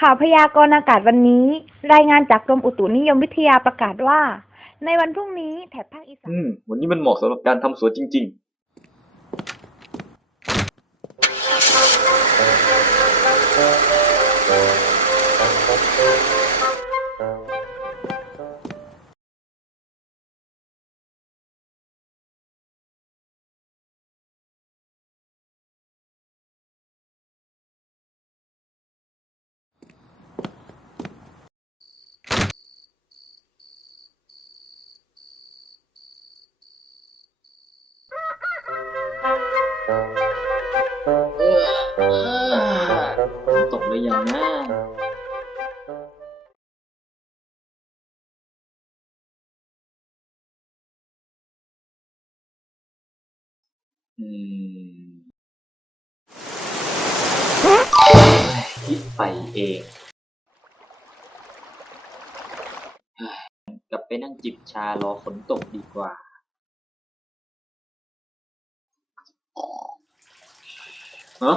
ข่าวพยากรณ์อากาศวันนี้ รายงานจากกรมอุตุนิยมวิทยาประกาศว่า ในวันพรุ่งนี้แถบภาคอีสาน อืม วันนี้มันเหมาะสำหรับการทำสวนจริง อตกเลยยังนะอืมคิดไปเองเฮ้ยกลับไปนั่งจิบชารอฝนตกดีกว่าเฮ้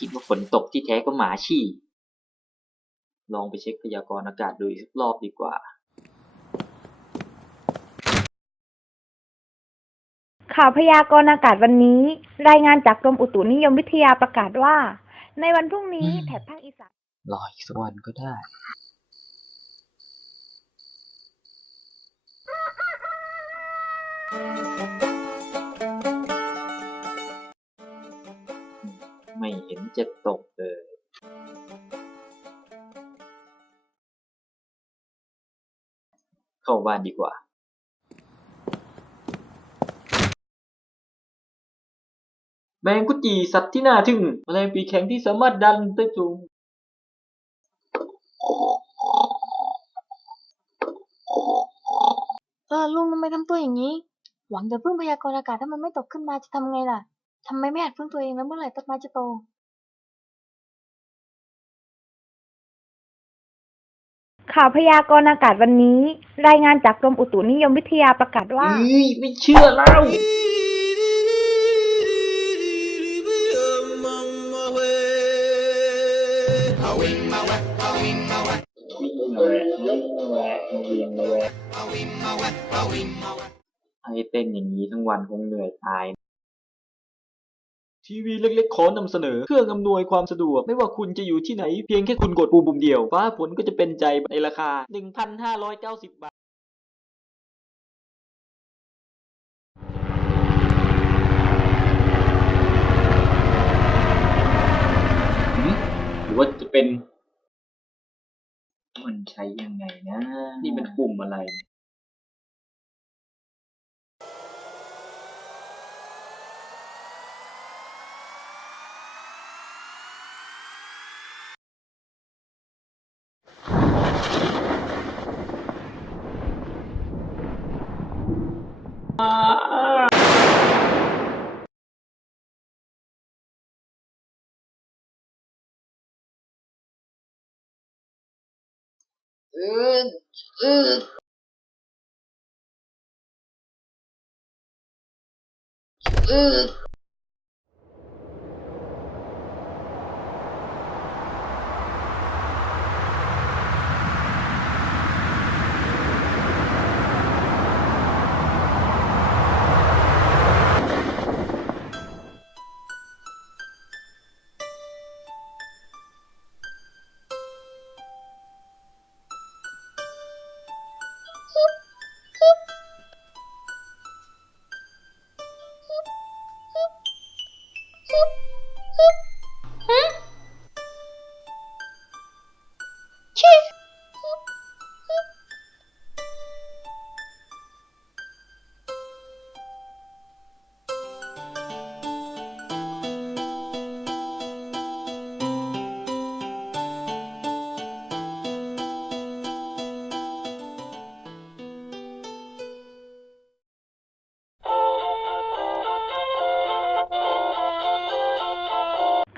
คิดว่าฝนตกที่แท้ก็หมาฉี่ ลองไปเช็คพยากรณ์อากาศดูอีกสักรอบดีกว่า ข่าวพยากรณ์อากาศวันนี้ รายงานจากกรมอุตุนิยมวิทยาประกาศว่า ในวันพรุ่งนี้อืมแถบภาคอีสานรออีกสักวันก็ได้ไม่ เห็นจะตกเลยเข้าบ้านดีกว่า แมงกุจีสัตว์ที่น่าทึ่งแมลงปีแข็งที่สามารถดันได้สูงเออลุงทำไมทำตัวอย่างนี้ หวังจะพึ่งพยากรณ์อากาศถ้ามันไม่ตกขึ้นมาจะทำไงล่ะทำไมไม่หัดพึ่งตัวเองแล้วเมื่อไหร่ต้นไม้จะโต ข่าวพยากรณ์อากาศวันนี้ รายงานจากกรมอุตุนิยมวิทยาประกาศว่า เฮ้ยไม่เชื่อแล้ววิ่งมาแวะวิ่งมาแวะวิ่งมาแวะให้เต้นอย่างนี้ทั้งวันคงเหนื่อยตาย ทีวีเล็กๆ ขอนำเสนอเครื่องอำนวยความสะดวก ไม่ว่าคุณจะอยู่ที่ไหน เพียงแค่คุณกดปุ่มปุ่มเดียว ฟ้าฝนก็จะเป็นใจในราคา 1,590 บาท หรือว่าจะเป็น มันใช้ยังไงนะ นี่เป็นปุ่มอะไร Ugh.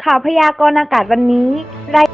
ข่าวพยากรณ์อากาศวันนี้ราย